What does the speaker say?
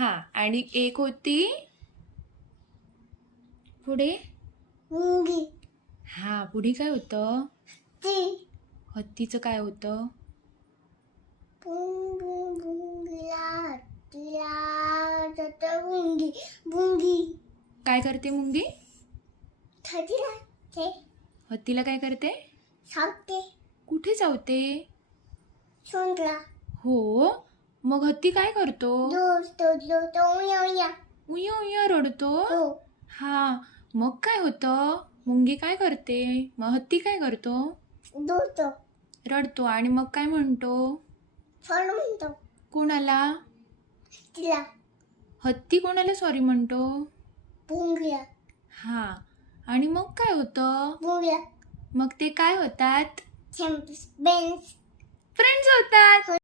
हा, आणि एक होती पुढे. मुंगी हा, पुढे काय होतं? ती हत्तीचं काय होतं? बुंगीला तिला बुंगी बुंगी काय करते मुंगी? थटीला ते हत्तीला काय करते? सावते कुठे चावते? सोंडला हो, मग हत्ती काय करतो? उया उया उया रडतो. हो हा, मग काय होतं? मुंगी काय करते? मग हत्ती काय करतो? दोतो रडतो. आणि मग काय म्हणतो? सॉरी म्हणतो कोणाला? तिला हत्ती कोणाला सॉरी म्हणतो? बुंगीला हा, आणि मग काय होतं? बुंगीला मग ते काय होतात? चॅम्पियन्स बेन्स फ्रेंड्स होतात.